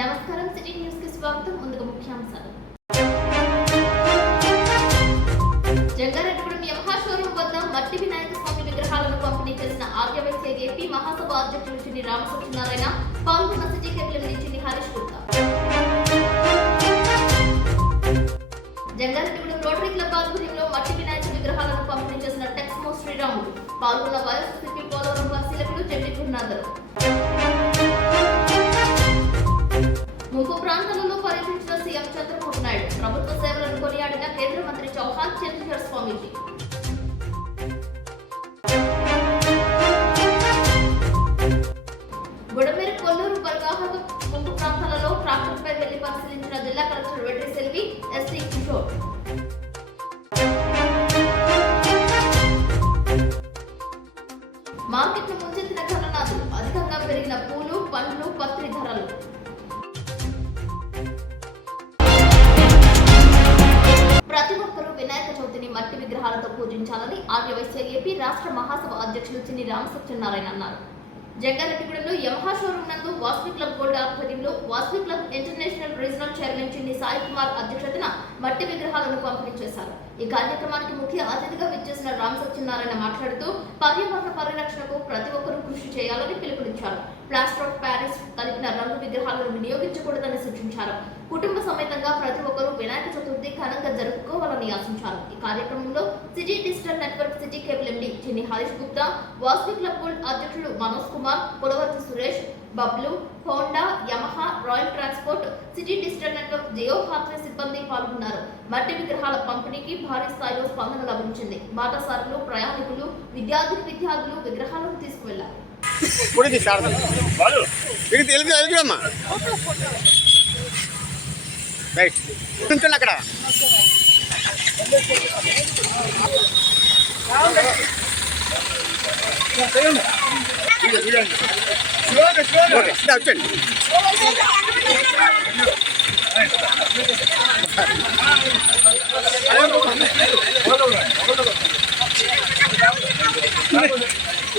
నమస్కారం, city news కి స్వాగతం. ముందుగా ముఖ్యాంశాలు. జంగారెడ్డిగూడెం యమహా షోరూం వద్ద మట్టి వినాయక స్వామి విగ్రహాలను పంపిణీ చేసిన ఆర్యవైశ్య ఏపీ మహాసభ అధ్యక్షులు చిన్ని రామసత్యనారాయణ, పాల్గొన్న సిటీ కేబినెట్ చిన్ని హరీష్ గుప్తా. జంగారెడ్డిగూడెం రోటరీ క్లబ్ ఆధ్వర్యంలో మట్టి వినాయక విగ్రహాలను పంపిణీ చేసిన టెక్స్మో శ్రీరాములు, పాల్గొన్న వైఎస్ఆర్సీపీ పోలవరం పరిశీలకులు జెట్టి గురునాథర్. ముంపు ప్రాంతాలలో పర్యటించిన సీఎం చంద్రబాబు నాయుడు, ప్రభుత్వ సేవలను కొనియాడిన కేంద్ర మంత్రి చౌహాన్ చంద్రశేఖర్ స్వామీజీ. గుడమేరు కొల్లూరు బర్గాహత ముంపు ప్రాంతాలలో ట్రాక్టర్పై వెళ్లి పరిశీలించిన జిల్లా కలెక్టర్ వెట్రి సెల్వి, ఎస్సీ కిషోర్. మార్కెట్ను ముంచెత్తిన ఘననాథులు, అధికంగా పెరిగిన పూలు, పండ్లు, పత్రి ధరలు. ప్రతి ఒక్కరూ వినాయక చవితిని మట్టి విగ్రహాలతో పూజించాలని ఆర్యవైశ్య ఏపీ రాష్ట్ర మహాసభ అధ్యక్షులు చిన్ని రామసత్యనారాయణ అన్నారు. జంగారెడ్డిగూడెంలో యమహా షోరూం నందు వాసవి క్లబ్ గోల్డ్ ఆధ్వర్యంలో Vasavi club international regional chairman చిన్ని సాయి కుమార్ అధ్యక్షతన మట్టి విగ్రహాలను పంపిణీ చేశారు. ఈ కార్యక్రమానికి ముఖ్య అతిథిగా విచ్చేసిన రామసత్యనారాయణ మాట్లాడుతూ పర్యావరణ పరిరక్షణకు ప్రతి ఒక్కరూ కృషి చేయాలని పిలుపునిచ్చారు. ప్లాస్టర్ ఆఫ్ ప్యారిస్ కలిపిన రంగు విగ్రహాలను వినియోగించకూడదని సూచించారు. కుటుంబ సమేతంగా ప్రతి ఒక్కరూ వినాయక చతుర్థి ఘనంగా జరుపుకోవాలని ఆశించారు. ఈ కార్యక్రమంలో City Digital Network City Cable MD Chinni Harish Gupta, Vasavi Club Gold అధ్యక్షులు Manoj Kumar, Pulavarthi Suresh, Bablu, Honda, Yamaha, Royal Transport, City Digital Network, Jio Hathway సిబ్బంది పాల్గొన్నారు. మట్టి విగ్రహాల పంపిణీకి భారీ స్థాయిలో స్పందన లభించింది. బాటసారులు, ప్రయాణికులు, విద్యార్థులు విగ్రహాలను తీసుకువెళ్లారు. అక్కడ వచ్చండి.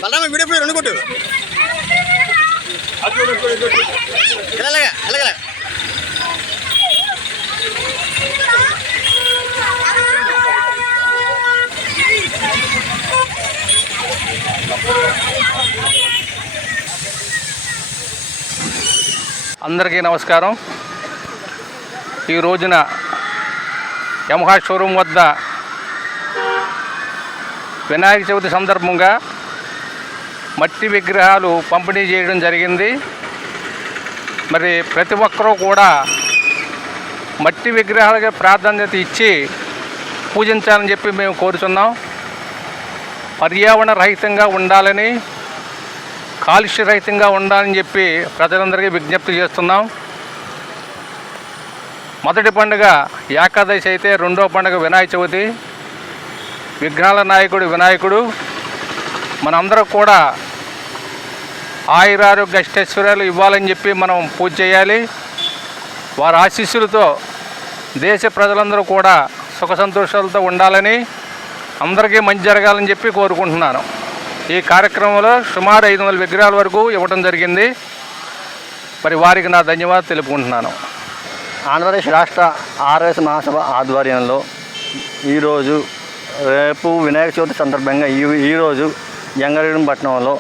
బలరామ వీడియో పోయి రెండు కొట్టు ఎలాగా ఎలాగ అందరికీ నమస్కారం. ఈ రోజున యమహా షోరూం వద్ద వినాయక చవితి సందర్భంగా మట్టి విగ్రహాలు పంపిణీ చేయడం జరిగింది. మరి ప్రతి ఒక్కరూ కూడా మట్టి విగ్రహాలకి ప్రాధాన్యత ఇచ్చి పూజించాలని చెప్పి మేము కోరుతున్నాం. పర్యావరణ రహితంగా ఉండాలని, కాలుష్య రహితంగా ఉండాలని చెప్పి ప్రజలందరికీ విజ్ఞప్తి చేస్తున్నాం. మొదటి పండుగ ఏకాదశి అయితే రెండో పండుగ వినాయక చవితి. విఘ్నాల నాయకుడు వినాయకుడు. మనందరం కూడా ఆయురారోగ్య అష్టైశ్వర్యాలు ఇవ్వాలని చెప్పి మనం పూజ చేయాలి. వారి ఆశీస్సులతో దేశ ప్రజలందరూ కూడా సుఖ సంతోషాలతో ఉండాలని, అందరికీ మంచి జరగాలని చెప్పి కోరుకుంటున్నాను. ఈ కార్యక్రమంలో సుమారు 500 విగ్రహాల వరకు ఇవ్వడం జరిగింది. మరి వారికి నా ధన్యవాదాలు తెలుపుకుంటున్నాను. ఆంధ్రప్రదేశ్ రాష్ట్ర ఆర్యవైశ్య మహాసభ ఆధ్వర్యంలో ఈరోజు రేపు వినాయక చవితి సందర్భంగా ఈరోజు జంగారెడ్డిగూడెం పట్టణంలో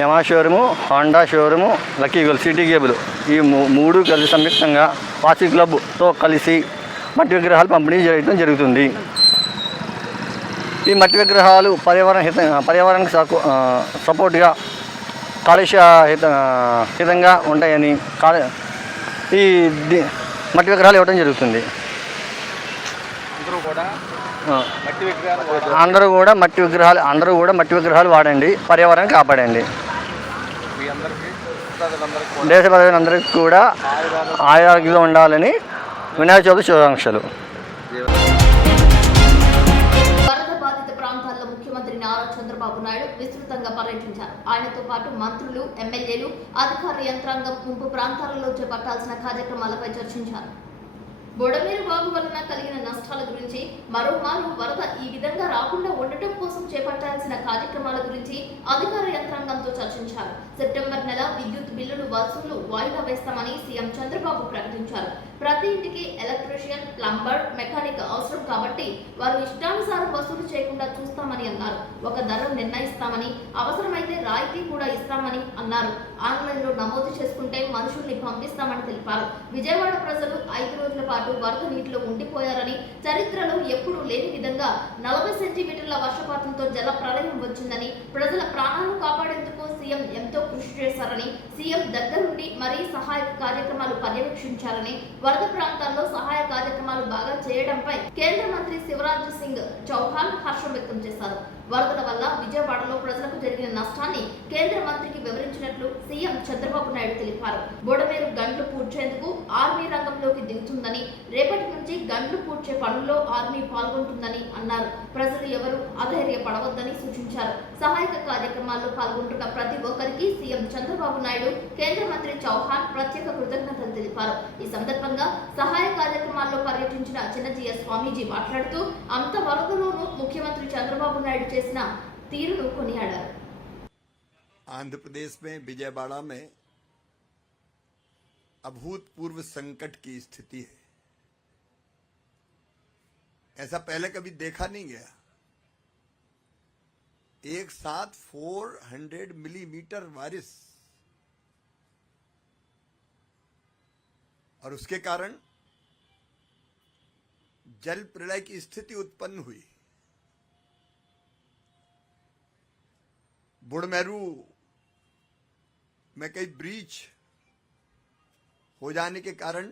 Yamaha showroom, Honda showroom, lucky gold, city cable ఈ మూడు కలిసి సంయుక్తంగా వాసవి క్లబ్తో కలిసి మట్టి విగ్రహాలు పంపిణీ చేయడం జరుగుతుంది. ఈ మట్టి విగ్రహాలు పర్యావరణానికి సపోర్ట్గా, కాలుష్య హితంగా ఉంటాయని ఈ మట్టి విగ్రహాలు ఇవ్వడం జరుగుతుంది. అందరూ కూడా మట్టి విగ్రహాలు వాడండి, పర్యావరణాన్ని కాపాడండి. దేశ ప్రజలందరికీ కూడా ఆరోగ్యంగా ఉండాలని వినాయక చవితి శుభాకాంక్షలు. నారా చంద్రబాబు నాయుడు విస్తృతంగా పర్యటించారు. ఆయనతో పాటు మంత్రులు, ఎమ్మెల్యేలు, అధికార యంత్రాంగం ముంపు ప్రాంతాలలో చేపట్టాల్సిన కార్యక్రమాలపై చర్చించారు. బొడమేరు వాగు వలన కలిగిన నష్టాల గురించి, మరోమారు వరద ఈ విధంగా రాకుండా ఉండటం కోసం చేపట్టాల్సిన కార్యక్రమాల గురించి అధికార యంత్రాంగంతో చర్చించారు. సెప్టెంబర్ నెల విద్యుత్ బిల్లులు వసూలు వాయిదా వేస్తామని సీఎం చంద్రబాబు ప్రకటించారు. ప్రతి ఇంటికి ఎలక్ట్రీషియన్, ప్లంబర్, మెకానిక్ అవసరం కాబట్టి వారు ఇష్టానుసారం వసూలు చేయకుండా చూస్తామని అన్నారు. ఒక ధర నిర్ణయిస్తామని, అవసరమైతే రాయితీ కూడా ఇస్తామని అన్నారు. ఆన్లైన్లో నమోదు చేసుకుంటే మనుషుల్ని పంపిస్తామని తెలిపారు. విజయవాడ ప్రజలు 5 రోజుల పాటు వరద నీటిలో ఉండిపోయారని, చరిత్రలో ఎప్పుడూ లేని విధంగా 40 సెంటీమీటర్ల వర్షపాతంతో జల ప్రళయం వచ్చిందని, ప్రజల ప్రాణాలు కాపాడేందుకు సీఎం ఎంతో కృషి చేశారని, సీఎం దగ్గరుండి మరీ సహాయక కార్యక్రమాలు పర్యవేక్షించారని, వరద ప్రాంతాల్లో సహాయ కార్యక్రమాలు బాగా చేయడంపై కేంద్ర మంత్రి శివరాజ్ సింగ్ చౌహాన్ హర్షం వ్యక్తం చేశారు. వరదల వల్ల విజయవాడలో ప్రజలకు జరిగిన నష్టాన్ని కేంద్ర మంత్రికి వివరించినట్లు సీఎం చంద్రబాబు నాయుడు తెలిపారు. బొడమేరు గండ్లు పూడ్చేందుకు ఆర్మీ రంగంలోకి దిగుతుందని, రేపటి నుంచి గండ్లు పూడ్చే పనుల్లో ఆర్మీ పాల్గొంటుందని అన్నారు. ప్రజలు ఎవరూ అధైర్యపడవద్దని సూచించారు. సహాయక కార్యక్రమాల్లో పాల్గొంటున్న ప్రతి ఒక్కరికి సీఎం చంద్రబాబు నాయుడు, కేంద్ర మంత్రి చౌహాన్ ప్రత్యేక కృతజ్ఞతలు తెలిపారు. ఈ సందర్భంగా సహాయ కార్యక్రమాల్లో పర్యటించిన చిన్నజీయ స్వామీజీ మాట్లాడుతూ అంత వరదలోనూ ముఖ్యమంత్రి చంద్రబాబు నాయుడు చేసిన తీరును కొనియాడారు. आंध्र प्रदेश में विजयवाड़ा में अभूतपूर्व संकट की स्थिति है। ऐसा पहले कभी देखा नहीं गया। एक साथ 400 मिलीमीटर बारिश और उसके कारण जल प्रलय की स्थिति उत्पन्न हुई। बुड़मेरू में कई ब्रीच हो जाने के कारण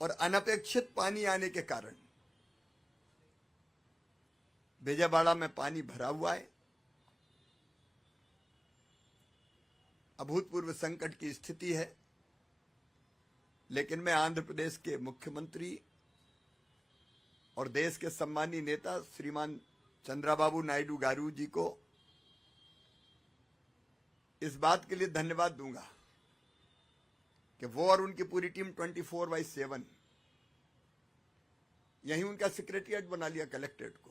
और अनपेक्षित पानी आने के कारण विजयवाड़ा में पानी भरा हुआ है। अभूतपूर्व संकट की स्थिति है, लेकिन मैं आंध्र प्रदेश के मुख्यमंत्री और देश के सम्मानीय नेता श्रीमान चंद्रबाबू नायडू गारू जी को इस बात के लिए धन्यवाद दूंगा कि वो और उनकी पूरी टीम 24/7 यही उनका सेक्रेटरिएट बना लिया कलेक्ट्रेट को।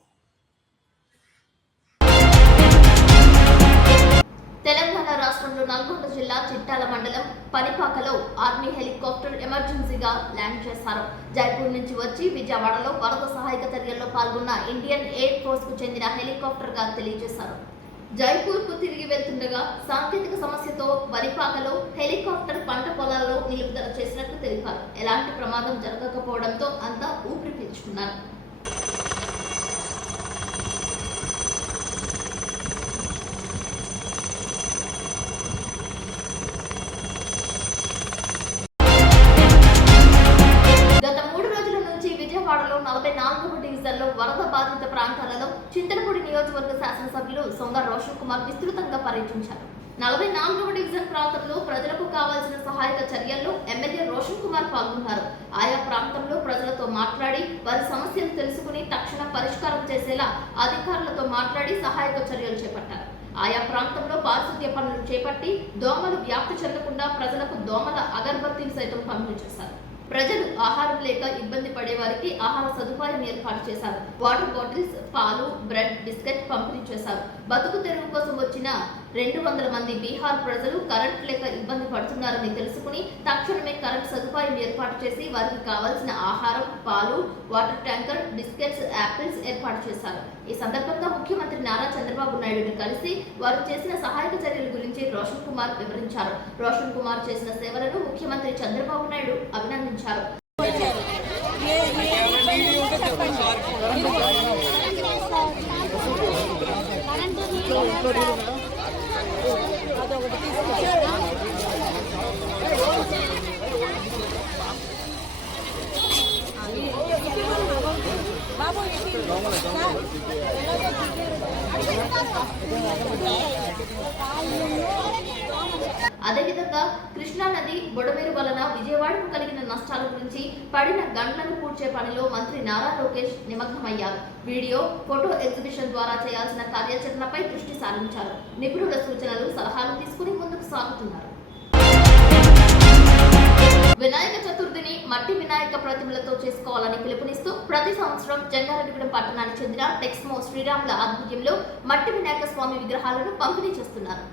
తెలంగాణ రాష్ట్రంలో నల్గొండ జిల్లా చిట్టాల మండలం పనిపాకలో ఆర్మీ హెలికాప్టర్ ఎమర్జెన్సీగా ల్యాండ్ చేశారు. జైపూర్ నుంచి వచ్చి విజయవాడలో వరద సహాయక చర్యల్లో పాల్గొన్న ఇండియన్ ఎయిర్ ఫోర్స్ కు చెందిన హెలికాప్టర్ గా తెలియజేశారు. జైపూర్ కు తిరిగి వెళ్తుండగా సాంకేతిక సమస్యతో పనిపాకలో హెలికాప్టర్ పంట పొలాల్లో నిలుపుదల చేసినట్లు తెలిపారు. ఎలాంటి ప్రమాదం జరగకపోవడంతో అంతా ఊపిరి పీల్చుకున్నారు. గత 3 రోజుల నుంచి విజయవాడలో 44వ డివిజన్లో వరద బాధిత ప్రాంతాలలో చింతలపూడి నియోజకవర్గ శాసనసభ్యులు సొంగ రోషన్ కుమార్ విస్తృతంగా పర్యటించారు. 44వ డివిజన్ ప్రాంతంలో ప్రజలకు కావాల్సిన సహాయక చర్యల్లో ఎమ్మెల్యే రోషన్ కుమార్ పాల్గొన్నారు. ఆయా ప్రాంతంలో ప్రజలతో మాట్లాడి వారి సమస్యలు తెలుసుకుని తక్షణ పరిష్కారం చేసేలా అధికారులతో మాట్లాడి సహాయక చర్యలు చేపట్టారు. ఆయా ప్రాంతంలో పారిశుద్ధ్య పనులు చేపట్టి దోమలు వ్యాప్తి చెందకుండా ప్రజలకు దోమల అగరబత్తీలు సైతం పంపిణీ చేశారు. ప్రజలు ఆహారం లేక ఇబ్బంది పడే వారికి ఆహార సదుపాయం ఏర్పాటు చేశారు. వాటర్ బాటిల్స్, పాలు, బ్రెడ్, బిస్కెట్ పంపిణీ చేశారు. బతుకు తెరువు కోసం వచ్చిన 200 మంది బీహార్ ప్రజలు కరెంట్ లేక ఇబ్బంది పడుతున్నారని తెలుసుకుని తక్షణమే కరెంట్ సదుపాయం ఏర్పాటు చేసి వారికి కావాల్సిన ఆహారం, పాలు, వాటర్ ట్యాంకర్, బిస్కెట్స్, యాపిల్స్ ఏర్పాటు చేశారు. ఈ సందర్భంగా ముఖ్యమంత్రి నారా చంద్రబాబు నాయుడుని కలిసి వారు చేసిన సహాయక చర్యల గురించి రోషన్ కుమార్ వివరించారు. రోషన్ కుమార్ చేసిన సేవలను ముఖ్యమంత్రి చంద్రబాబు నాయుడు అభినందించారు. అదేవిధంగా కృష్ణా నది బొడమేరు వలన విజయవాడకు కలిగిన నష్టాల గురించి పడిన గంటలను పూడ్చే పనిలో మంత్రి నారా లోకేష్ నిమగ్నమయ్యారు. వీడియో, ఫోటో ఎగ్జిబిషన్ ద్వారా చేయాల్సిన కార్యాచరణపై దృష్టి సారించారు. నిపుణుల సూచనలు, సలహాలు తీసుకుని ముందుకు సాగుతున్నారు. మట్టి వినాయక ప్రతిమలతో చేసుకోవాలని పిలుపునిస్తూ ప్రతి సంవత్సరం జంగారెడ్డిగూడెం పట్టణానికి చెందిన టెక్స్మో శ్రీరాముల ఆధ్వర్యంలో మట్టి వినాయక స్వామి విగ్రహాలను పంపిణీ చేస్తున్నారు.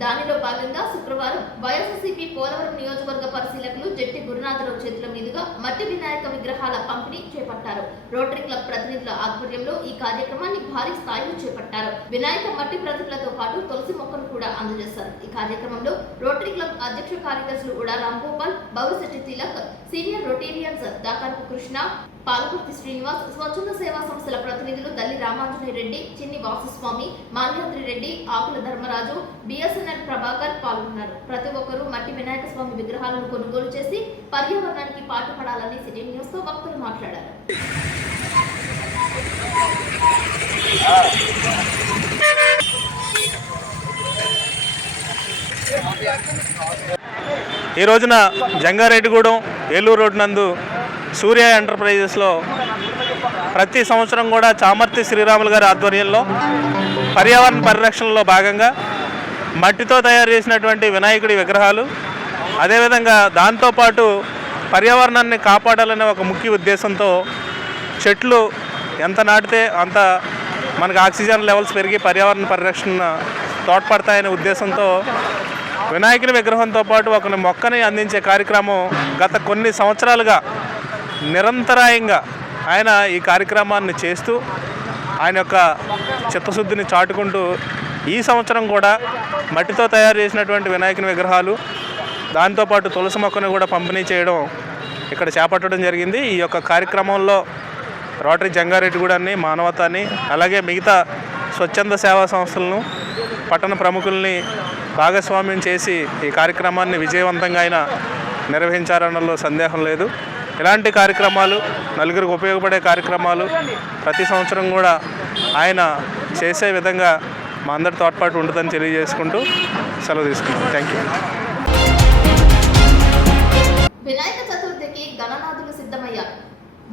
దానిలో భాగంగా శుక్రవారం వైఎస్ఆర్సీపీ పోలవరం నియోజకవర్గ పరిశీలకులు జట్టి గురునాథరావు చేతుల మీదుగా మట్టి వినాయక విగ్రహాల పంపిణీ చేపట్టారు. రోటరీ క్లబ్ ప్రతినిధుల ఆధ్వర్యంలో ఈ కార్యక్రమాన్ని భారీ స్థాయిలో చేపట్టారు. వినాయక మట్టి ప్రతిమలతో పాటు తులసి మొక్కను కూడా అందజేశారు. ఈ కార్యక్రమంలో రోటరీ క్లబ్ అధ్యక్ష కార్యదర్శులు ఉడా రాంగోపాల్, బౌరిశెట్టి తిలక్, సీనియర్ రొటేరియన్స్ దాకారపు కృష్ణ, పాలకుర్తి శ్రీనివాస్, స్వచ్ఛంద సేవా సంస్థల ప్రతినిధులు దల్లి రామాంజనేయ రెడ్డి, చిన్ని వాసుస్వామి, మాల్యాద్రి రెడ్డి, ఆకుల ధర్మరాజు, బిఎస్ఎన్ఎల్ ప్రభాకర్ పాల్గొన్నారు. ప్రతి ఒక్కరూ మట్టి వినాయక స్వామి విగ్రహాలను కొనుగోలు చేసి పర్యావరణానికి పాటుపడాలని సిటీ న్యూస్ తో వక్తలు మాట్లాడారు. ఈ రోజున జంగారెడ్డిగూడెం ఏలూరు రోడ్ నందు సూర్య ఎంటర్ప్రైజెస్లో ప్రతి సంవత్సరం కూడా చామర్తి శ్రీరాములు గారి ఆధ్వర్యంలో పర్యావరణ పరిరక్షణలో భాగంగా మట్టితో తయారు చేసినటువంటి వినాయకుడి విగ్రహాలు, అదేవిధంగా దాంతోపాటు పర్యావరణాన్ని కాపాడాలనే ఒక ముఖ్య ఉద్దేశంతో చెట్లు ఎంత నాటితే అంత మనకు ఆక్సిజన్ లెవెల్స్ పెరిగి పర్యావరణ పరిరక్షణ తోడ్పడతాయనే ఉద్దేశంతో వినాయకుని విగ్రహంతో పాటు ఒక మొక్కని అందించే కార్యక్రమం గత కొన్ని సంవత్సరాలుగా నిరంతరాయంగా ఆయన ఈ కార్యక్రమాన్ని చేస్తూ ఆయన యొక్క చిత్తశుద్ధిని చాటుకుంటూ ఈ సంవత్సరం కూడా మట్టితో తయారు చేసినటువంటి వినాయకుని విగ్రహాలు, దాంతోపాటు తులసి మొక్కను కూడా పంపిణీ చేయడం ఇక్కడ చేపట్టడం జరిగింది. ఈ యొక్క కార్యక్రమంలో రోటరీ జంగారెడ్డిగూడెన్ని, మానవతాన్ని, అలాగే మిగతా స్వచ్ఛంద సేవా సంస్థలను, పట్టణ ప్రముఖుల్ని భాగస్వామ్యం చేసి ఈ కార్యక్రమాన్ని విజయవంతంగా ఆయన నిర్వహించారనలో సందేహం లేదు. ఇలాంటి కార్యక్రమాలు, నలుగురికి ఉపయోగపడే కార్యక్రమాలు ప్రతి సంవత్సరం కూడా ఆయన చేసే విధంగా మా అందరి తోడ్పాటు ఉంటుందని తెలియజేసుకుంటూ సెలవు తీసుకున్నాం. Thank you. వినాయక చతుర్థికి గణనాథులు సిద్ధమయ్యారు.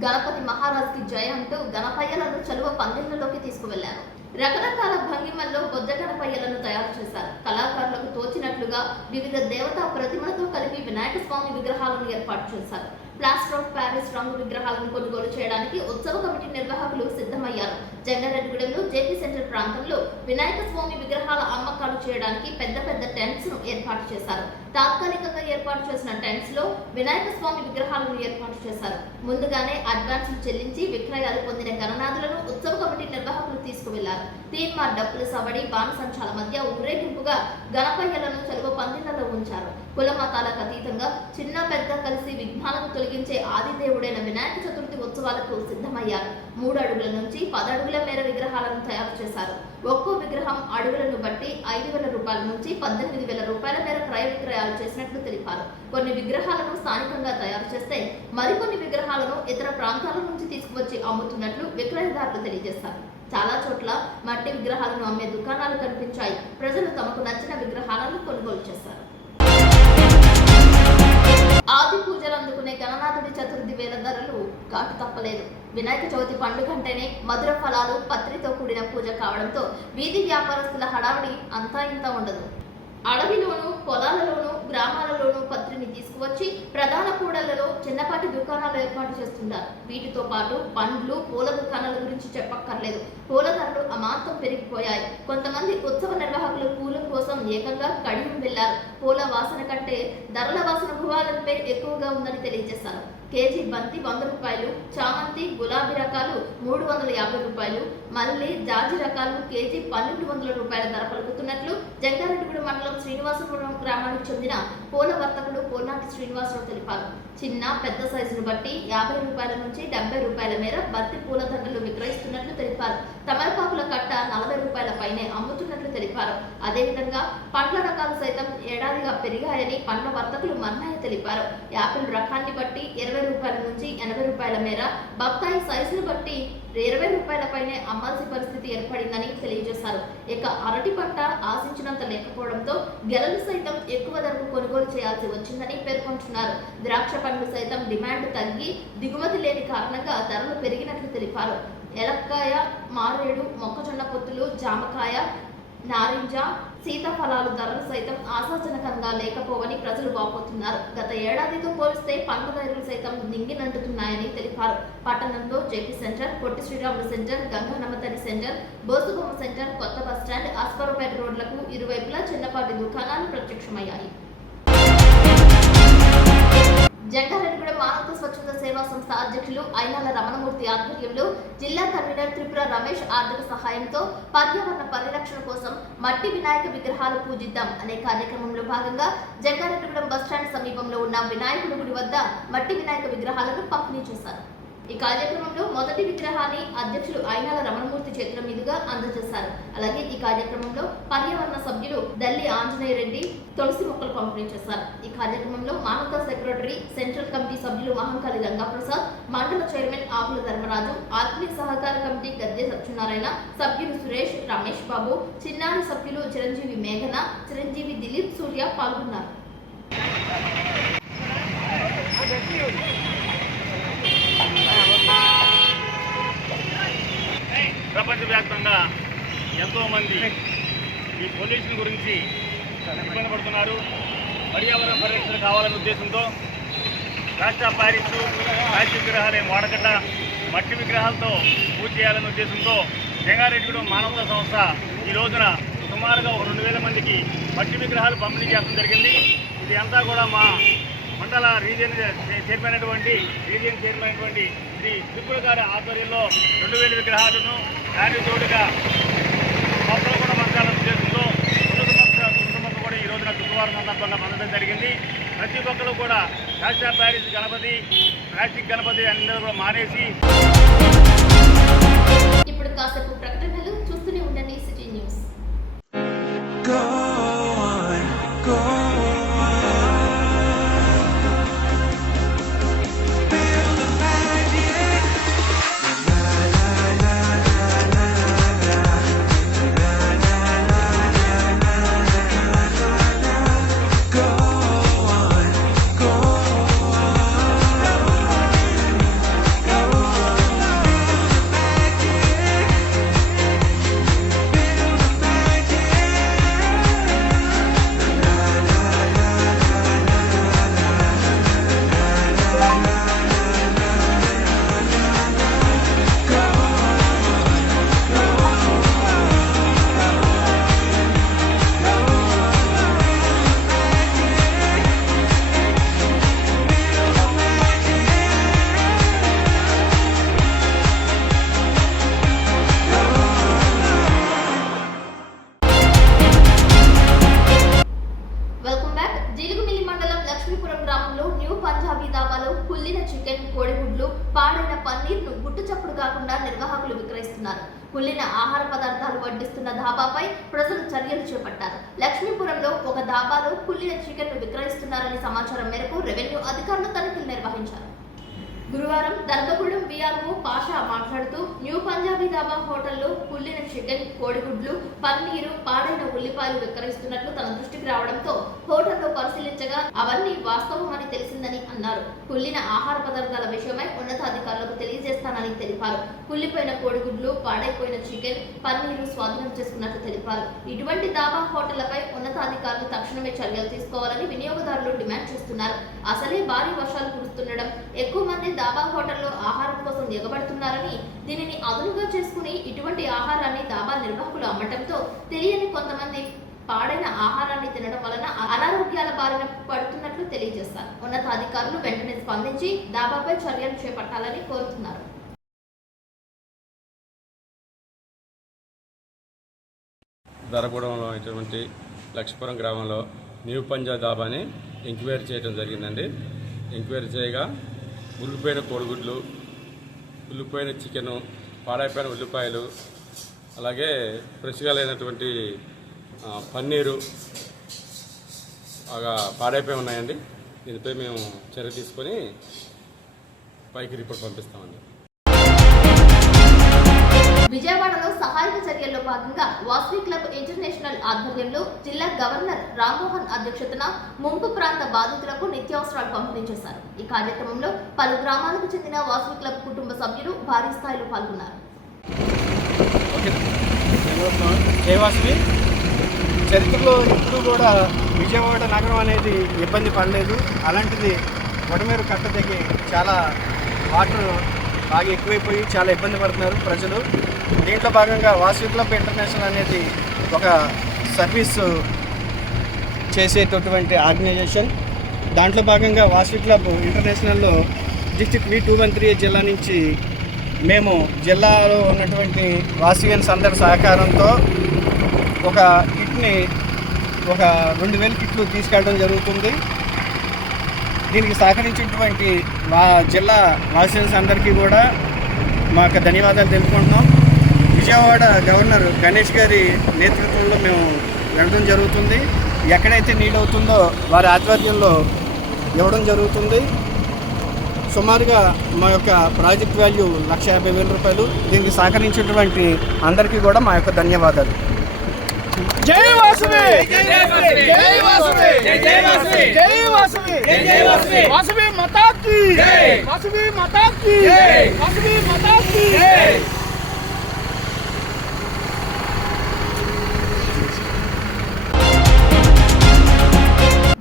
గణపతి మహారాజ్కి జయ అంటూ గణపయ్యలను చలువ పందిళ్లలోకి తీసుకువెళ్లారు. రకరకాల భంగిమల్లో బొజ్జ గణపయ్యలను తయారు చేశారు. కళాకారులకు తోచినట్లుగా వివిధ దేవతా ప్రతిమలతో కలిపి వినాయక స్వామి విగ్రహాలను ఏర్పాటు చేశారు. ప్లాస్టర్ ఆఫ్ ప్యారిస్ రంగు విగ్రహాలను కొనుగోలు చేయడానికి ఉత్సవ కమిటీ నిర్వాహకులు సిద్ధమయ్యారు. జంగారెడ్డిగూడెంలో జేపీ సెంటర్ ప్రాంతంలో వినాయక స్వామి విగ్రహాల అమ్మకాలు చేయడానికి పెద్ద పెద్ద టెంట్స్ ను ఏర్పాటు చేశారు. తాత్కాలికంగా ఏర్పాటు చేసిన టెంట్స్ లో వినాయక స్వామి విగ్రహాలను ఏర్పాటు చేశారు. ముందుగానే అడ్వాన్సులు చెల్లించి విక్రయాలు పొందిన గణనాథులను ఉత్సవ కమిటీ నిర్వాహకులు తీసుకువెళ్లారు. తీన్మార్ డప్పుల సవడి, బాణసంచాల మధ్య ఊరేగింపుగా గణపయ్యలను చలువ పందిళ్లలో ఉంచారు. కుల మతాలకు అతీతంగా చిన్న పెద్ద కలిసి విఘ్నాలను తొలగించే ఆదిదేవుడైన వినాయక చతుర్థి ఉత్సవాలకు సిద్ధమయ్యారు. 3 అడుగుల నుంచి 10 అడుగుల మేర విగ్రహాలను తయారు చేశారు. ఒక్కో విగ్రహం అడుగులను బట్టి 5,000 రూపాయల నుంచి 18,000 రూపాయల మేర క్రయ విక్రయాలు చేసినట్లు తెలిపారు. కొన్ని విగ్రహాలను స్థానికంగా తయారు చేస్తే మరికొన్ని విగ్రహాలను ఇతర ప్రాంతాల నుంచి తీసుకువచ్చి అమ్ముతున్నట్లు విక్రయదారులు తెలియజేశారు. చాలా చోట్ల మట్టి విగ్రహాలను అమ్మే దుకాణాలు కనిపించాయి. ప్రజలు తమకు నచ్చిన విగ్రహాలను కొనుగోలు చేశారు. ఆది పూజలు అందుకునే గణనాథుడి చతుర్థి వేల ధరలు ఘాటు తప్పలేదు. వినాయక చవితి పండుగ అంటేనే మధుర ఫలాలు, పత్రితో కూడిన పూజ కావడంతో వీధి వ్యాపారస్తుల హడావిడి అంతా ఇంత ఉండదు. అడవిలోనూ, పొలాలలోనూ, గ్రామాలలోనూ పత్రిని తీసుకువచ్చి ప్రధాన కూడళ్లలో చిన్నపాటి దుకాణాలు ఏర్పాటు చేస్తున్నారు. వీటితో పాటు పండ్లు, పూల దుకాణాల గురించి చెప్పక్కర్లేదు. పూల ధరలు అమాంతం పెరిగిపోయాయి. కొంతమంది ఉత్సవ నిర్వాహకులు పూల కోసం ఏకంగా కడియం వెళ్లారు. పూల వాసన కంటే ధరల వాసన భూవాలపై ఎక్కువగా ఉందని తెలియజేశారు. కేజీ బంతి 100 రూపాయలు, చామంతి, గులాబీ రకాలు 350 రూపాయలు, మల్లి, జాజి రకాలు కేజీ 1,200 రూపాయల ధర పలుకుతున్నట్లు జంగారెడ్డిగూడెం మండలం శ్రీనివాసపురం గ్రామానికి చెందిన పూల వర్తకుడు పోల్నాటి శ్రీనివాసరావు తెలిపారు. చిన్న పెద్ద సైజును బట్టి 50 రూపాయల నుంచి 70 రూపాయల మేర బంతి పూల దండలు విక్రయిస్తున్నట్లు తెలిపారు. తమలపాకుల కట్ట 40 రూపాయల పైనే అమ్ముతున్నట్లు తెలిపారు. అదేవిధంగా పండ్ల రకాలు సైతం ఏడాదిగా పెరిగాయని పండ్ల వర్తకులు మన్నయ్య తెలిపారు. యాపిల్ రకాన్ని బట్టి 20 రూపాయల నుంచి 80 రూపాయల మేర, బత్తాయి సైజును బట్టి 20 రూపాయల పైనే అమ్మాల్సిన పరిస్థితి ఏర్పడిందని తెలియజేశారు. ఇక అరటి పంట ఆశించినంత లేకపోవడంతో గెలలు సైతం ఎక్కువ ధరకు కొనుగోలు చేయాల్సి వచ్చిందని పేర్కొంటున్నారు. ద్రాక్ష పండ్లు సైతం డిమాండ్ తగ్గి దిగుమతి లేని కారణంగా ధరలు పెరిగినట్లు తెలిపారు. ఎలక్కాయ, మారేడు, మొక్కజొన్న పొత్తులు, జామకాయ, నారింజ, సీతాఫలాలు ధరలు సైతం ఆశాజనకంగా లేకపోవని ప్రజలు వాపోతున్నారు. గత ఏడాదితో పోలిస్తే పండ్ల ధరలు సైతం నింగినంటుతున్నాయని తెలిపారు. పట్టణంలో JP centre, Potti Sriramulu centre, గంగానమ్మతడి centre, బోసుబొమ్మ centre, కొత్త బస్టాండ్, అస్పరపేట రోడ్లకు ఇరువైపులా చిన్నపాటి దుకాణాలు ప్రత్యక్షమయ్యాయి. జంగారెడ్డిగూడెం మానవ స్వచ్ఛంద సేవా సంస్థ అధ్యక్షులు ఐనాల రమణమూర్తి ఆధ్వర్యంలో జిల్లా కన్వీనర్ త్రిపుర రమేష్ ఆర్థిక సహాయంతో పర్యావరణ పరిరక్షణ కోసం మట్టి వినాయక విగ్రహాలు పూజిద్దాం అనే కార్యక్రమంలో భాగంగా జంగారెడ్డిగూడెం బస్టాండ్ సమీపంలో ఉన్న వినాయకుడి గుడి వద్ద మట్టి వినాయక విగ్రహాలను పంపిణీ చేశారు. ఈ కార్యక్రమంలో మొదటి విగ్రహాన్ని అధ్యక్షులు ఐనాల రమణమూర్తి చేతుల మీదుగా అందజేశారు. అలాగే ఈ కార్యక్రమంలో పర్యావరణ సభ్యులు దల్లి ఆంజనేయ రెడ్డి తులసి మొక్కలు పంపిణీ చేశారు. ఈ కార్యక్రమంలో మానవతా సెక్రటరీ, సెంట్రల్ కమిటీ సభ్యులు మహంకాళి రంగాప్రసాద్, మండల చైర్మన్ ఆకుల ధర్మరాజు, ఆత్మీయ సహకార కమిటీ గద్దె సత్యనారాయణ, సభ్యులు సురేష్, రమేష్ బాబు, చిన్నారి సభ్యులు చిరంజీవి మేఘన, చిరంజీవి దిలీప్ సూర్య పాల్గొన్నారు. ప్రపంచవ్యాప్తంగా ఎంతోమంది ఈ పొల్యూషన్ గురించి ఇబ్బంది పడుతున్నారు. పర్యావరణ పరిరక్షణ కావాలనే ఉద్దేశంతో రాష్ట్ర ప్యారిస్ ప్లాస్టిక్ విగ్రహాలు వాడకుండా మట్టి విగ్రహాలతో పూజ చేయాలనే ఉద్దేశంతో జంగారెడ్డిగూడెం మానవతా సంస్థ ఈ రోజున సుమారుగా 2,000 మందికి మట్టి విగ్రహాలు పంపిణీ చేయడం జరిగింది. ఇది అంతా కూడా మా మండల రీజియన్ చైర్మన్ అయినటువంటి శ్రీ త్రిపుర గారి ఆధ్వర్యంలో 2,000 విగ్రహాలను దాని తోడుగా మొక్కలు కూడా మంచాల ఉద్దేశంతో కుటుంబం కూడా ఈ రోజున శుక్రవారం సందర్భంగా పొందడం జరిగింది. ప్రతి ఒక్కరు కూడా రాష్ట్ర ప్యారిస్ గణపతి, ప్లాస్టిక్ గణపతి అందరూ కూడా మానేసి ఇప్పుడు కాసేపు ప్రకటనలు చూస్తూనే ఉండండి సిటీ న్యూస్. పాడైన పన్నీర్ను గుట్టు చప్పుడు కాకుండా నిర్వాహకులు విక్రయిస్తున్నారు. కుళ్ళిన ఆహార పదార్థాలు వడ్డిస్తున్న ధాబాపై ప్రజలు చర్యలు చేపట్టారు. లక్ష్మీపురంలో ఒక ధాబాలో కుళ్ళిన చికెన్ను విక్రయిస్తున్నారని సమాచారం మేరకు రెవెన్యూ అధికారులు తనిఖీలు నిర్వహించారు. గురువారం దర్గగూడెం వీఆర్ఓ పాషా మాట్లాడుతూ న్యూ పంజాబీ ధాబా హోటల్లో కుళ్ళిన చికెన్, కోడిగుడ్లు, పన్నీరు, పాడైన ఉల్లిపాయలు విక్రయిస్తున్నట్లు తన దృష్టికి రావడంతో హోటల్లో పరిశీలించగా అవన్నీ వాస్తవమని తెలిసిందని అన్నారు. కుళ్ళిన ఆహార పదార్థాల విషయమై ఉన్నతాధికారులకు తెలియజేస్తానని తెలిపారు. కుళ్ళిపోయిన కోడిగుడ్లు, పాడైపోయిన చికెన్, పన్నీరు స్వాధీనం చేసుకున్నట్లు తెలిపారు. ఇటువంటి ధాబా హోటళ్లపై ఉన్నతాధికారులు తక్షణమే చర్యలు తీసుకోవాలని వినియోగదారులు డిమాండ్ చేస్తున్నారు. అసలే భారీ వర్షాలు కురుస్తుండడం, ఎక్కువ మంది ధాబా హోటల్లో ఆహారం కోసం ఎగబడుతున్నారని, దీనిని అదునుగా చేసుకుని ఇటువంటి ఆహారాన్ని ధాబా నిర్వాహకులు అమ్మటంతో తెలియని కొంతమంది పాడైన ఆహారాన్ని తినడం వలన అనారోగ్యాల బారిన పడుతున్నట్లు తెలియజేశారు. ఉన్నతాధికారులు వెంటనే స్పందించి ధాబాపై చర్యలు చేపట్టాలని కోరుతున్నారు. దర్గగూడెంలో ఇటువంటి లక్ష్మీపురం గ్రామంలో న్యూ పంజాబ్ ధాబాని ఎంక్వైరీ చేయడం జరిగిందండి. ఎంక్వైరీ చేయగా ఉల్లిపోయిన కోడిగుడ్లు, ఉల్లిపోయిన చికెను, పాడైపోయిన ఉల్లిపాయలు, అలాగే ఫ్రెష్గా లేనటువంటి పన్నీరు బాగా పాడైపోయి ఉన్నాయండి. దీనిపై మేము చర్య తీసుకొని పైకి రిపోర్ట్ పంపిస్తామండి. విజయవాడలో సహాయక చర్యల్లో భాగంగా వాసవి క్లబ్ ఇంటర్నేషనల్ ఆధ్వర్యంలో జిల్లా గవర్నర్ రామ్మోహన్ అధ్యక్షతన ముంపు ప్రాంత బాధితులకు నిత్యావసరాలు పంపిణీ చేశారు. ఈ కార్యక్రమంలో పలు గ్రామాలకు చెందిన వాసవి క్లబ్ కుటుంబ సభ్యులు భారీ స్థాయిలో పాల్గొన్నారు. చరిత్రలో ఎప్పుడూ కూడా విజయవాడ నగరం అనేది ఇబ్బంది పడలేదు. అలాంటిది వడమేరు కట్ట దగ్గర చాలా వాటర్ బాగా ఎక్కువైపోయి చాలా ఇబ్బంది పడుతున్నారు ప్రజలు. దీంట్లో భాగంగా వాసవి క్లబ్ ఇంటర్నేషనల్ అనేది ఒక సర్వీస్ చేసేటటువంటి ఆర్గనైజేషన్. దాంట్లో భాగంగా వాసవి క్లబ్ ఇంటర్నేషనల్లో డిస్ట్రిక్ట్ V213 జిల్లా నుంచి మేము జిల్లాలో ఉన్నటువంటి వాసవియన్స్ అందరి సహకారంతో ఒక కిట్ని 2000 కిట్లు తీసుకెళ్ళడం జరుగుతుంది. దీనికి సహకరించినటువంటి జిల్లా వాసవియన్స్ అందరికీ కూడా మా యొక్క ధన్యవాదాలు తెలుపుకుంటున్నాం. విజయవాడ గవర్నర్ గణేష్ గారి నేతృత్వంలో మేము వెళ్ళడం జరుగుతుంది. ఎక్కడైతే నీడ్ అవుతుందో వారి ఆధ్వర్యంలో ఇవ్వడం జరుగుతుంది. సుమారుగా మా యొక్క ప్రాజెక్ట్ వాల్యూ 1,50,000 రూపాయలు. దీనికి సహకరించినటువంటి అందరికీ కూడా మా యొక్క ధన్యవాదాలు. జై వాసవి, జై వాసవి, జై వాసవి, జై వాసవి, జై వాసవి, జై వాసవి, వాసవి మాతా కీ జై, వాసవి మాతా కీ జై, వాసవి మాతా కీ జై.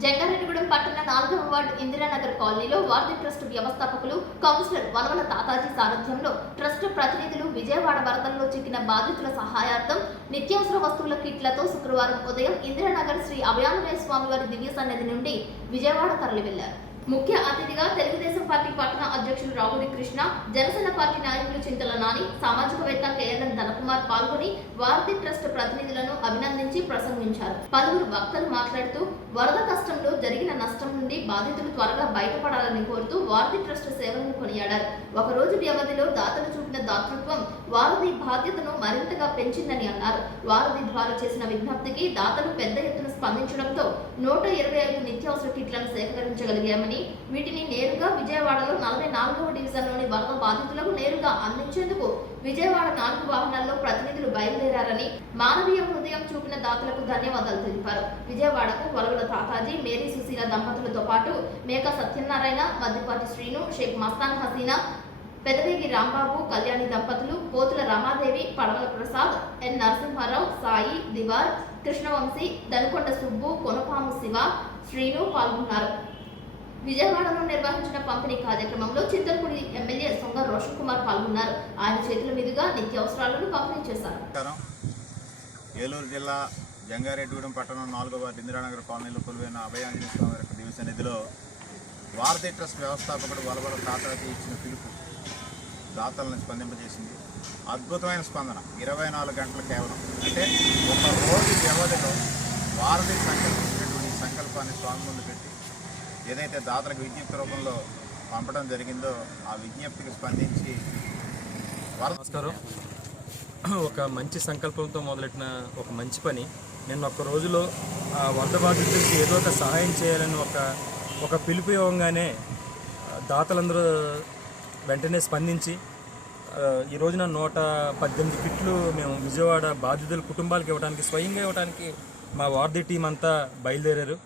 జంగారెడ్డిగూడెం పట్టణ 4వ వార్డు ఇందిరానగర్ కాలనీలో వార్డు ట్రస్ట్ వ్యవస్థాపకులు కౌన్సిలర్ వనవల తాతాజీ సారథ్యంలో ట్రస్ట్ ప్రతినిధులు విజయవాడ వరదల్లో చిక్కిన బాధితుల సహాయార్థం నిత్యావసర వస్తువుల కిట్లతో శుక్రవారం ఉదయం ఇందిరానగర్ శ్రీ అభయాంజనేయ స్వామి వారి దివ్య సన్నిధి నుండి విజయవాడ తరలి వెళ్లారు. ముఖ్య అతిథిగా తెలుగుదేశం పార్టీ పట్టణ అధ్యక్షులు రావుడి కృష్ణ, జనసేన పార్టీ నాయకులు చింతల నాని, సామాజికవేత్త కేఎల్ఎన్ ధనకుమార్ పాల్గొని వారధి ట్రస్ట్ ప్రతినిధులను అభినందించి ప్రసంగించారు. పలువురు వక్తలు మాట్లాడుతూ వరద కష్టంలో జరిగిన నష్టం నుండి బాధితులు త్వరగా బయటపడాలని కోరుతూ వారధి ట్రస్ట్ సేవలను కొనియాడారు. ఒకరోజు వ్యవధిలో దాతలు చూపిన దాతృత్వం వారధి బాధ్యతను మరింతగా పెంచిందని అన్నారు. వారధి ద్వారా చేసిన విజ్ఞప్తికి దాతలు పెద్ద ఎత్తున స్పందించడంతో 125 నిత్యావసర కిట్లను సేకరించగలిగామని, వీటిని నేరుగా విజయవాడలో 44వ డివిజన్లోని వరద బాధితులకు నేరుగా అందించేందుకు విజయవాడ 4 వాహనాల్లో ప్రతినిధులు బయలుదేరారని, మానవీయ హృదయం చూపిన దాతలకు ధన్యవాదాలు తెలిపారు. విజయవాడకు వలవల తాతాజీ, మేరీ సుశీల దంపతులతో పాటు మేక సత్యనారాయణ, మద్దిపాటి శ్రీను, షేక్ మస్తాన్ హసీనా, పెదవేగి రాంబాబు, కళ్యాణి దంపతులు, పోతుల రమాదేవి, పడవల ప్రసాద్, ఎన్ నరసింహారావు, సాయి, దివార్, కృష్ణవంశీ, దనుకొండ సుబ్బు, కొనపాము శివ, శ్రీను పాల్గొన్నారు. విజయవాడలో నిర్వహించిన పంపిణీ కార్యక్రమంలో చింతలపూడి ఎమ్మెల్యే సొంగ రోషన్ కుమార్ పాల్గొన్నారు. ఆయన చేతుల మీదుగా నిత్యావసరాలను పంపిణీ చేశారు. ఏలూరు జిల్లా జంగారెడ్డిగూడెం పట్టణం 4వ వార్డు ఇందిరానగర్ కాలనీలో కొలువైన అభయాంజనేయ స్వామి వారి దివ్య సన్నిధిలో వారధి ట్రస్ట్ వ్యవస్థాపకుడు వలవల తాతాజీ ఇచ్చిన పిలుపు దాతలను స్పందింపజేసింది. అద్భుతమైన స్పందన. 24 గంటలు కేవలం, అంటే ఒక రోజు వ్యవధిలో వారధి సంకల్పించినటువంటి సంకల్పాన్ని స్వామి ముందు పెట్టి ఏదైతే దాతలకు విజ్ఞప్తి రూపంలో పంపడం జరిగిందో ఆ విజ్ఞప్తికి స్పందించి నమస్కారం. ఒక మంచి సంకల్పంతో మొదలెట్టిన ఒక మంచి పని. నేను ఒక్క రోజులో వరద బాధితులకి ఏదో ఒక సహాయం చేయాలని ఒక పిలుపు ఇవ్వగానే దాతలందరూ వెంటనే స్పందించి ఈ రోజున 118 కిట్లు మేము విజయవాడ బాధితుల కుటుంబాలకు ఇవ్వడానికి, స్వయంగా ఇవ్వడానికి మా వార్డు టీం అంతా బయలుదేరారు.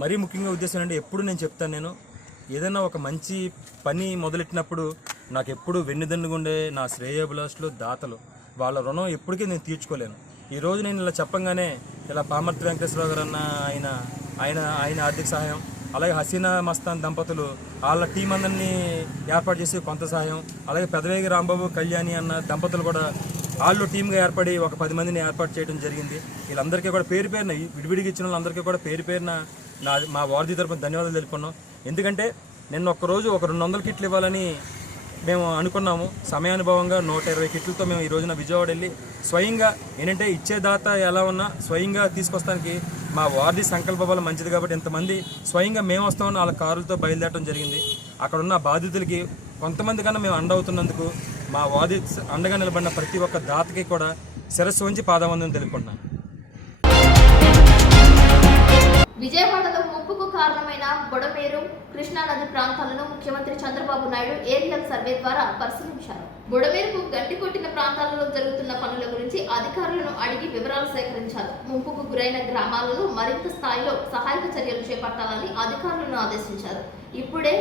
మరీ ముఖ్యంగా ఉద్దేశం అంటే ఎప్పుడు నేను చెప్తాను, నేను ఏదైనా ఒక మంచి పని మొదలెట్టినప్పుడు నాకు ఎప్పుడు వెన్నుదన్నుగా ఉండే నా శ్రేయోభిలాషులు దాతలు. వాళ్ళ రుణం ఎప్పటికీ నేను తీర్చుకోలేను. ఈరోజు నేను ఇలా చెప్పంగానే ఇలా పామర్తి వెంకటేశ్వరరావు గారు అన్న ఆయన ఆర్థిక సహాయం, అలాగే హసీనా మస్తాన్ దంపతులు వాళ్ళ టీం అందరినీ ఏర్పాటు చేసి కొంత సహాయం, అలాగే పెదవేగి రాంబాబు, కళ్యాణి అన్న దంపతులు కూడా వాళ్ళు టీమ్గా ఏర్పడి ఒక 10 మందిని ఏర్పాటు చేయడం జరిగింది. వీళ్ళందరికీ కూడా పేరు పేరున విడివిడిగా ఇచ్చిన వాళ్ళందరికీ కూడా పేరు పేరున మా వార్డు తరపున ధన్యవాదాలు తెలుపుకున్నాం. ఎందుకంటే నిన్న ఒక్కరోజు ఒక 200 కిట్లు ఇవ్వాలని మేము అనుకున్నాము. సమయానుభవంగా 120 కిట్లతో మేము ఈ రోజున విజయవాడ వెళ్ళి స్వయంగా ఏంటంటే ఇచ్చే దాత ఎలా ఉన్నా స్వయంగా తీసుకొస్తానికి మా వార్డు సంకల్ప బలం మంచిది కాబట్టి ఇంతమంది స్వయంగా మేము వస్తామని వాళ్ళ కారులతో బయలుదేరడం జరిగింది. అక్కడ ఉన్న బాధితులకి కొంతమంది కన్నా మేము అండవుతున్నందుకు మా వార్డు అండగా నిలబడిన ప్రతి ఒక్క దాతకి కూడా శిరస్సు వంచి పాదవందనం తెలుపుకుంటున్నాను. విజయవాడలో ముప్పుకు కారణమైన బొడమేరు, కృష్ణానది ప్రాంతాలను ముఖ్యమంత్రి చంద్రబాబు నాయుడు ఏరియల్ సర్వే ద్వారా పరిశీలించారు. బొడమేరుకు గంటి కొట్టిన ప్రాంతాలలో జరుగుతున్న పనుల గురించి అధికారులను అడిగి వివరాలు సేకరించారు. ముంపుకు గురైన గ్రామాలలో మరింత స్థాయిలో సహాయక చర్యలు చేపట్టాలని అధికారులను ఆదేశించారు. ఇప్పుడే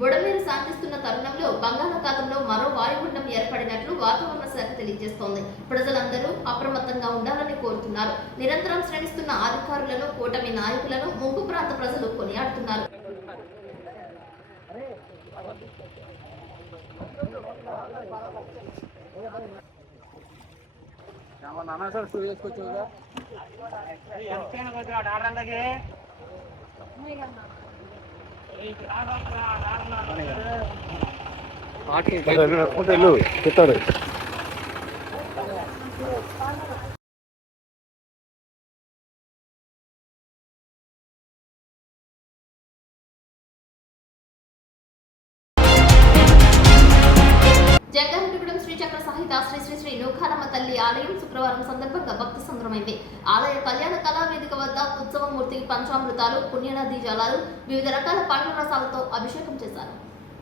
బుడమేరు శాంతిస్తున్న తరుణంలో బంగాళాఖాతంలో మరో వాయుగుండం ఏర్పడినట్లు వాతావరణ శాఖ తెలియజేస్తోంది. ప్రజలందరూ అప్రమత్తంగా ఉండాలని కోరుతున్నారు. నిరంతరం శ్రమిస్తున్న అధికారులను, కూటమి నాయకులను ముంపు ప్రాంత ప్రజలు కొనియాడుతున్నారు. జంగారెడ్డిగూడెం శ్రీచక్ర సహిత శ్రీ శ్రీ శ్రీ నూకాలమ్మ తల్లి ఆలయం శుక్రవారం సందర్భంగా భక్తి సంద్రమైంది. ఆలయ కళ్యాణ కళావేదిక వద్ద ఉత్సవమూర్తి పంచామృతాలు, పుణ్యనదీ జలాలు, వివిధ రకాల పండ్ల రసాలతో అభిషేకం చేశారు.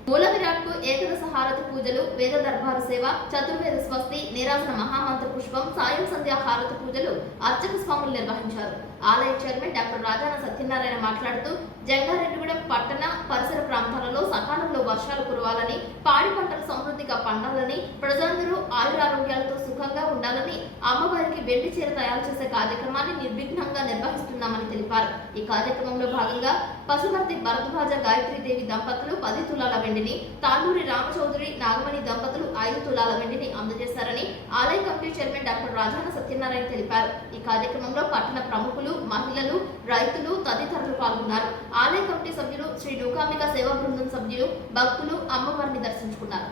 మూల విరాట్కు ఏకదశ హారతి పూజలు, వేద దర్బారు సేవ, చతుర్వేద స్వస్తి, నీరాజన మహామంత్ర పుష్పం, సాయం సంధ్యా హారతి పూజలు అర్చక స్వాములు నిర్వహించారు. ఆలయ చైర్మన్ డాక్టర్ రాజాన సత్యనారాయణ మాట్లాడుతూ జంగారెడ్డిగూడెం పట్టణ పరిసర ప్రాంతాలలో సకాలంలో వర్షాలు కురవాలని, పాడి పంటలు సమృద్ధిగా పండాలని, ప్రజలందరూ ఆయురారోగ్యాలతో సుఖంగా ఉండాలని అమ్మవారికి వెండి చీర తయారు చేసే కార్యక్రమాన్ని నిర్విఘ్నంగా నిర్వహిస్తున్నామని తెలిపారు. ఈ కార్యక్రమంలో భాగంగా పశువర్తి భరద్వాజ గాయత్రీదేవి దంపతులు 10 తులాల వెండిని, తాళ్ళూరి రామచౌదరి నాగమణి దంపతులు 5 తులాల వెండిని అందజేశారని ఆలయ committee chairman doctor Rajana Satyanarayana తెలిపారు. ఈ కార్యక్రమంలో పట్టణ ప్రముఖులు, మహిళలు, రైతులు తదితరులు పాల్గొన్నారు. ఆలయ కమిటీ సభ్యులు, శ్రీ నూకాంబిక సేవా బృందం సభ్యులు, భక్తులు అమ్మవారిని దర్శించుకున్నారు.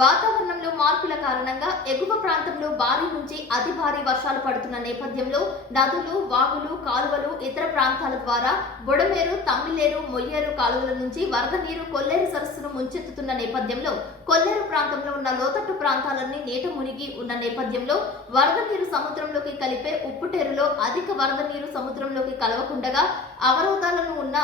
వాతావరణంలో మార్పుల కారణంగా ఎగువ ప్రాంతంలో భారీ నుంచి అతి భారీ వర్షాలు పడుతున్న నేపథ్యంలో నదులు, వాగులు, కాలువలు, ఇతర ప్రాంతాల ద్వారా బుడమేరు, తమ్మిలేరు, మొయ్యేరు కాలువల నుంచి వరద నీరు కొల్లేరు సరస్సును ముంచెత్తుతున్న నేపథ్యంలో కొల్లేరు ప్రాంతంలో ఉన్న లోతట్టు ప్రాంతాలన్నీ నీట మునిగి ఉన్న నేపథ్యంలో వరద నీరు సముద్రంలోకి కలిపే ఉప్పుటేరులో అధిక వరద నీరు సముద్రంలోకి కలవకుండగా అవరోధాలను ఉన్న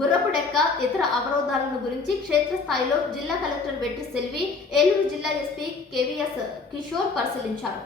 గుర్రపుడెక్క, ఇతర అవరోధాలను గురించి క్షేత్రస్థాయిలో జిల్లా కలెక్టర్ వెట్టి సెల్వి, ఏలూరు జిల్లా ఎస్పీ కేవీఎస్ కిషోర్ పరిశీలించారు.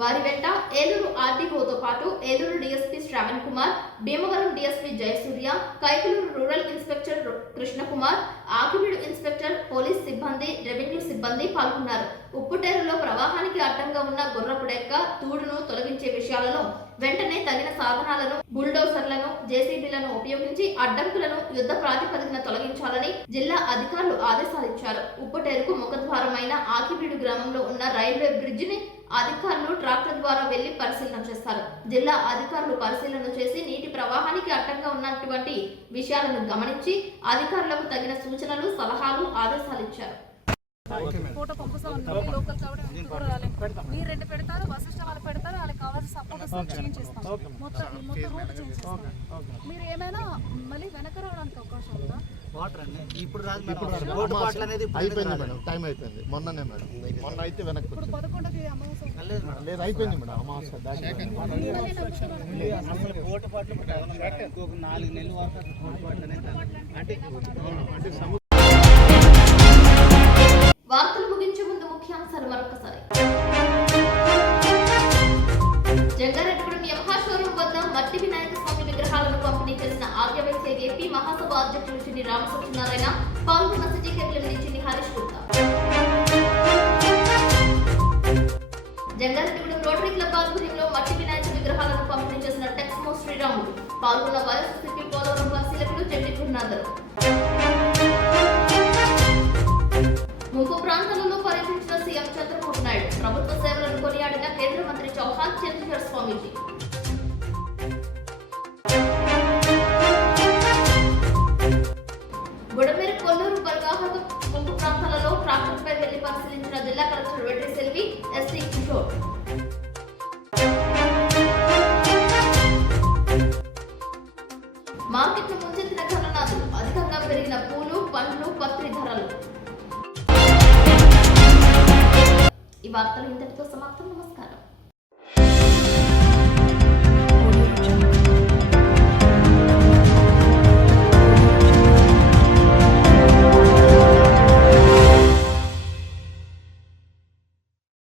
వారి వెంట ఏలూరు ఆర్డీఓతో పాటు Eluru DSP Sravan Kumar, Bhimavaram DSP Jayasurya, Kaikaluru rural inspector Krishnakumar, Akividu inspector, police సిబ్బంది, రెవెన్యూ సిబ్బంది పాల్గొన్నారు. ఉప్పుటేరులో ప్రవాహానికి అడ్డంగా ఉన్న గుర్రపుడెక్క, తూడును తొలగించే విషయాలలో వెంటనే తగిన సాధనాలను, బుల్డోజర్లను, జేసీబీలను ఉపయోగించి అడ్డంకులను యుద్ధ ప్రాతిపదికన తొలగించాలని జిల్లా అధికారులు ఆదేశాలిచ్చారు. ఉప్పుటేరుకు ముఖద్వారమైన ఆకివీడు గ్రామంలో ఉన్న రైల్వే బ్రిడ్జిని అధికారులు ట్రాక్టర్ ద్వారా వెళ్లి పరిశీలన చేస్తారు. జిల్లా అధికారులు పరిశీలన చేసి నీటి ప్రవాహానికి అడ్డంగా ఉన్నటువంటి విషయాలను గమనించి అధికారులకు తగిన సూచనలు, సలహాలు, ఆదేశాలు ఇచ్చారు. ఫోటో పంపిస్తాం. లోకల్ కాబట్టి మీరు 2 పెడతారు, బస్ స్టాప్ వాళ్ళు పెడతారు, వాళ్ళకి కావాల్సిన సపోర్ట్ చేంజ్ చేస్తాం. మొత్తం రూట్ చేంజ్ చేస్తాం. మీరు ఏమైనా మళ్ళీ వెనక రావడానికి అవకాశం ఉందా? వాటర్ అండి ఇప్పుడు రోడ్ వాటర్ అనేది అయిపోయింది మేడం, టైం అయిపోయింది. మొన్ననే మేడం, మొన్న అయితే వెనక్కి ఇప్పుడు 11కి అమావాస్య లేదు, అయిపోయింది మేడం అమావాస్య బోటు పాటలు ఇంకొక 4 నెలల వరకు అంటే వార్తలు ముగించే ముందు ముఖ్యాంశాలు మరొకసారి. జంగారెడ్డిగూడెం యమహా షోరూం వద్ద మట్టి వినాయక స్వామి విగ్రహాలను పంపిణీ చేసిన ఆర్యవైశ్య ఏపీ మహాసభ అధ్యక్షులు చిన్ని రామసత్యనారాయణ, పాల్గొన్న సిటీ కేబుల్ చిన్ని హరీష్ గుప్తా. జంగారెడ్డిగూడెం రోటరీ క్లబ్ ఆధ్వర్యంలో మట్టి వినాయక విగ్రహాలను పంపిణీ చేసిన టెక్స్మో శ్రీరాములు, పాల్గొన్న వైఎస్ఆర్సీపీ పోలవరం పరిశీలకులు చెట్టి గురునాథర్. ముంపు ప్రాంతాలలో పర్యటించిన సీఎం చంద్రబాబు నాయుడు, ప్రభుత్వ సేవలను కొనియాడిన కేంద్ర మంత్రి చౌహాన్, చంద్రశేఖర్ స్వామీజీ. బుడమేరు, కొల్లూరు, బల్గాహత ముంపు ప్రాంతాలలో ట్రాక్టర్పై వెళ్లి పరిశీలించిన జిల్లా కలెక్టర్ వెట్టి సెల్వి, ఎస్సీ కిషోర్. మార్కెట్ను ముంచెత్తిన ఘననాథులు, అధికంగా పెరిగిన పూలు, పండ్లు, పత్రి ధరలు. ఈ వార్తలు ఇంతటితో సమాప్తం. నమస్కారం.